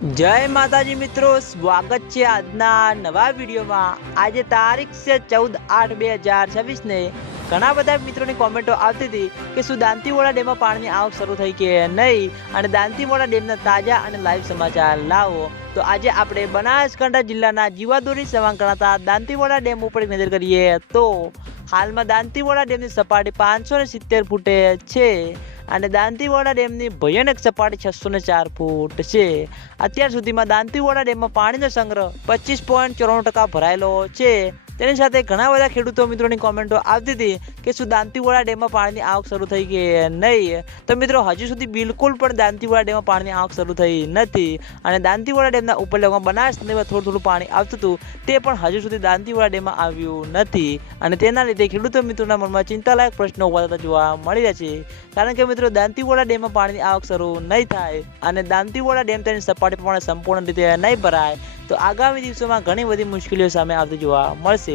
जय माताजी मित्रों, स्वागत है આજના નવા વિડીયોમાં। આજે તારીખ છે 14/8/2026 ને ઘણા બધા મિત્રોની કોમેન્ટો આવતી હતી કે શું દાંતીવાડા ડેમમાં પાણીની આવક શરૂ થઈ કે નહીં, અને દાંતીવાડા ડેમના તાજા અને લાઈવ સમાચાર લાવો। તો આજે આપણે બનાસકાંઠા જિલ્લાના જીવાદોરી સમાંગ ગણાતા દાંતીવાડા ડેમ ઉપર એક નજર કરીએ તો હાલમાં દાંતીવાડા ડેમની સપાટી 570 ફૂટે છે અને દાંતીવાડા ડેમની ભયાનક સપાટી 604 ફૂટ છે। અત્યાર સુધીમાં દાંતીવાડા ડેમમાં પાણીનો સંગ્રહ 25.94% ભરાયેલો છે। તેની સાથે ઘણા બધા ખેડૂતો મિત્રોની કોમેન્ટો આવતી હતી કે શું દાંતીવાડા ડેમમાં પાણીની આવક શરૂ થઈ કે નહીં। તો મિત્રો હજુ સુધી બિલકુલ પણ દાંતીવાડા ડેમમાં પાણીની આવક શરૂ થઈ નથી અને દાંતીવાડા ડેમના ઉપરલેગમાં બનાસ નદીમાં થોડું પાણી આવતું હતું તે પણ હજુ સુધી દાંતીવાડા ડેમમાં આવ્યું નથી અને તેના લીધે ખેડૂતો મિત્રોના મનમાં ચિંતાલાયક પ્રશ્નો ઉભા થતા જોવા મળી રહ્યા છે। કારણ કે મિત્રો દાંતીવાડા ડેમમાં પાણીની આવક શરૂ નહીં થાય અને દાંતીવાડા ડેમ તેની સપાટી પ્રમાણે સંપૂર્ણ રીતે નહીં ભરાય તો આગામી દિવસોમાં ઘણી બધી મુશ્કેલીઓ સામે આવતી જોવા મળશે।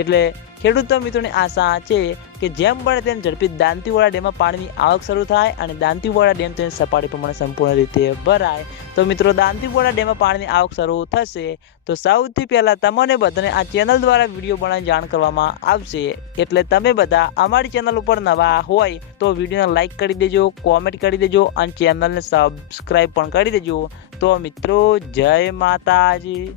એટલે ખેડૂતો મિત્રોની આશા છે કે જેમ બને તેમ ઝડપી દાંતીવાડા ડેમમાં પાણીની આવક શરૂ થાય અને દાંતીવાડા ડેમ તેની સપાટી પ્રમાણે સંપૂર્ણ રીતે ભરાય। તો મિત્રો દાંતીવાડા ડેમમાં પાણીની આવક શરૂ થશે તો સૌથી પહેલાં તમને બધાને આ ચેનલ દ્વારા વિડીયો બનાવી જાણ કરવામાં આવશે। એટલે તમે બધા અમારી ચેનલ ઉપર નવા હોય તો વિડીયોને લાઇક કરી દેજો, કોમેન્ટ કરી દેજો અને ચેનલને સબસ્ક્રાઈબ પણ કરી દેજો। તો મિત્રો જય માતાજી।